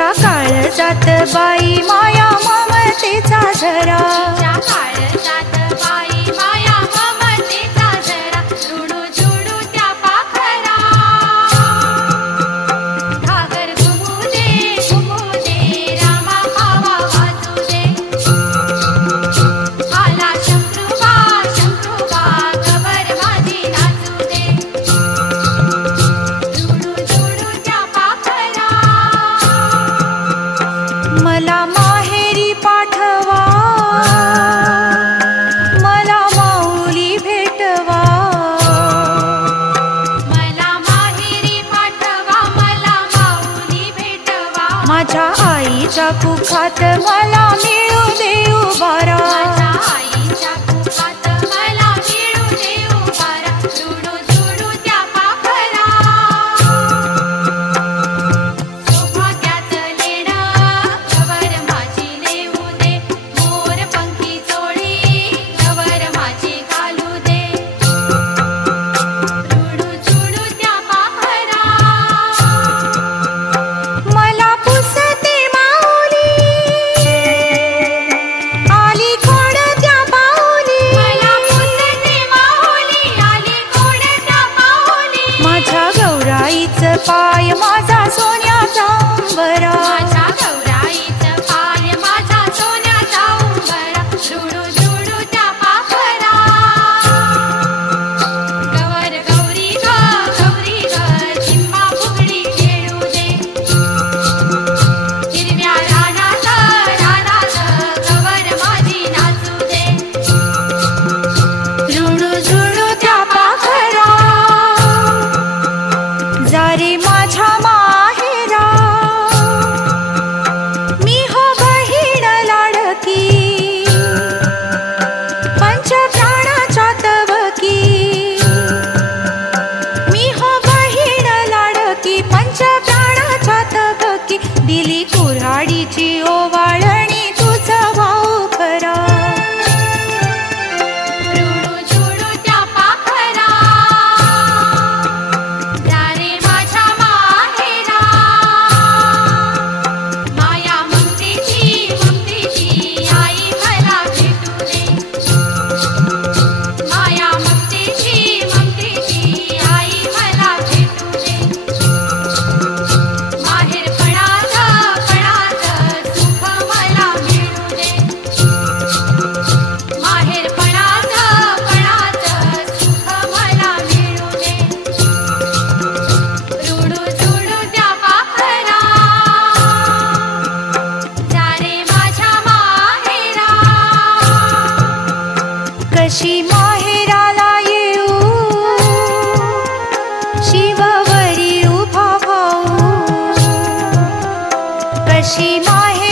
माझ्या काळजात बाई माया ममतेचा झरा, तिच्या काळजात बाई माया ममतेचा झरा, रुडू झुडू त्या पाखरा. घागर घुमू दे रामा हवा वाजू दे. आला शंकरूबा गबर माझी नाचू दे. रुडू झुडू त्या पाखरा. मला माहेरी पाठवा, मला माऊली भेटवा. मला माहेरी पाठवा, मला माऊली भेटवा. माझ्या आईच्या कुखात मला मिळू दे उभारा. माझ्या आईच्या कुखात मला मिळू दे उभारा. रुडू झुडू त्या पाखरा. सौभाग्याचं लेणं गवर माझी नेऊ दे. मोरपंखी चोळी गवर माझी घालू दे. रुडू झुडू त्या पाखरा. मला पुसते माऊली, आली खोड त्या पाऊली. मला पुसते माऊली, आली खोड त्या पाऊली. माझ्या गौराईचं पाय माझा सोन्याचा अंबरा. माझ्या गौराईचं पाय माझा सोन्याचा उंबरा. रुडू झुडू त्या पाखरा. गवर गौरी ग चिंबा फुगडी खेळू दे. हिरव्या रानात गवर माझी नाचू दे. रुडू झुडू त्या पाखरा. जा रे माझ्या माहेरा, मी हो बहीण लाडकी. पंचप्राणाच्या तवकी, मी हो बहीण लाडकी. पंचप्राणाच्या तवकी, दिली कुऱ्हाडीची ओवाळणी तुझा भाऊ खरा. रुडू झुडू त्या पाखरा. जा रे माझ्या माहेरा. माया ममतेची आई मला भेटू दे. माया ममतेची आई मला भेटू दे. माहेरपणाचं सुख मला मिळू दे. माहेरपणाचं सुख मला मिळू दे. रुडू झुडू त्या पाखरा. जा रे माझ्या माहेरा. कशी माहेराला येऊ, शिववरी उभा भाऊ. कशी माहेर